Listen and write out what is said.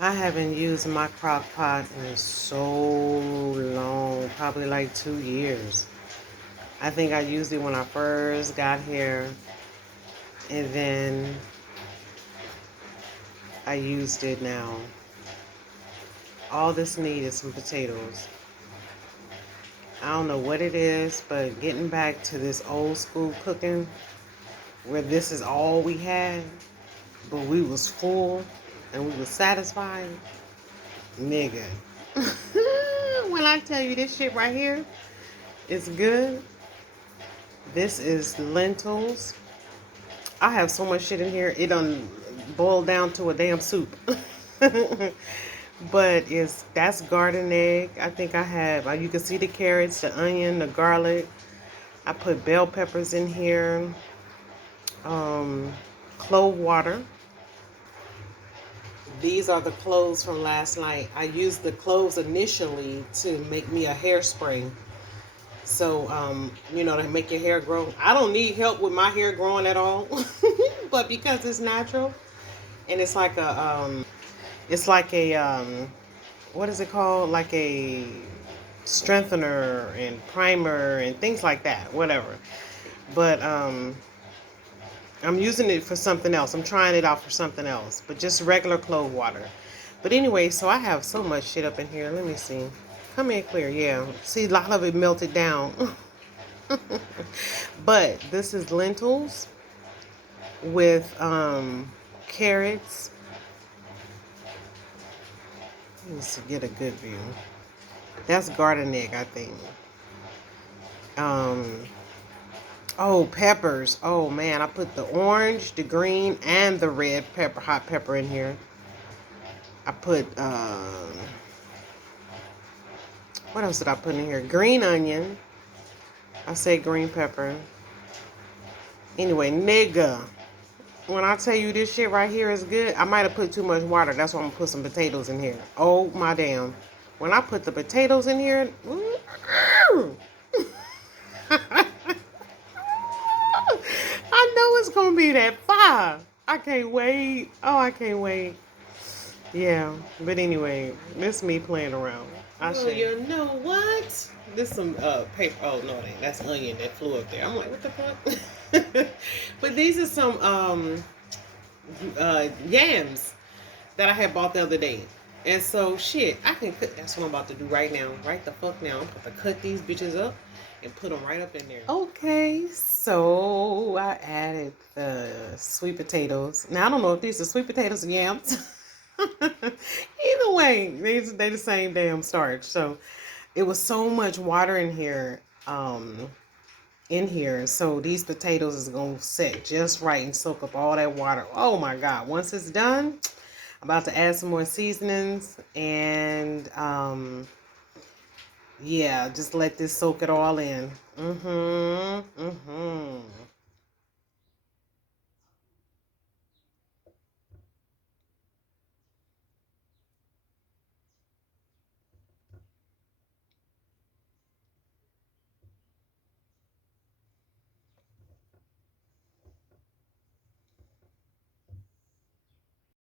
I haven't used my crock pot in so long, probably like 2 years. I think I used it when I first got here, and then I used it now. All this need is some potatoes. I don't know what it is, but getting back to this old school cooking, where this is all we had, but we was full and we was satisfied, nigga. When I tell you this shit right here is good, this is lentils. I have so much shit in here, it done boiled down to a damn soup. But that's garden egg. I think I have, you can see the carrots, the onion, the garlic. I put bell peppers in here, um, clove water. These are the cloves from last night. I used the cloves initially to make me a hairspray. So, to make your hair grow. I don't need help with my hair growing at all. But because it's natural and it's like a, what is it called? Like a strengthener and primer and things like that, whatever. But, I'm using it for something else. I'm trying it out for something else, but just regular clove water. But anyway, so I have so much shit up in here. Let me see. Come in clear, yeah. See, a lot of it melted down. But this is lentils with carrots. Let me see, get a good view. That's garden egg, I think. Um, oh, peppers. Oh man, I put the orange, the green, and the red pepper, hot pepper in here. I put what else did I put in here? Green onion. I said green pepper. Anyway, nigga, when I tell you this shit right here is good, I might have put too much water. That's why I'm gonna put some potatoes in here. Oh my damn. When I put the potatoes in here, I know it's gonna be that fire. I can't wait. Oh, I can't wait. Yeah, but anyway, this me playing around. Oh, you know what? This some paper. Oh no, it ain't. That's onion that flew up there. I'm like, what the fuck? But these are some yams that I had bought the other day. And so shit, I can cut. That's what I'm about to do right now. Right the fuck now. I'm about to cut these bitches up and put them right up in there. Okay, so I added the sweet potatoes. Now I don't know if these are sweet potatoes or yams. Either way, they the same damn starch. So it was so much water in here. So these potatoes is gonna set just right and soak up all that water. Oh my god! Once it's done, I'm about to add some more seasonings and yeah, just let this soak it all in.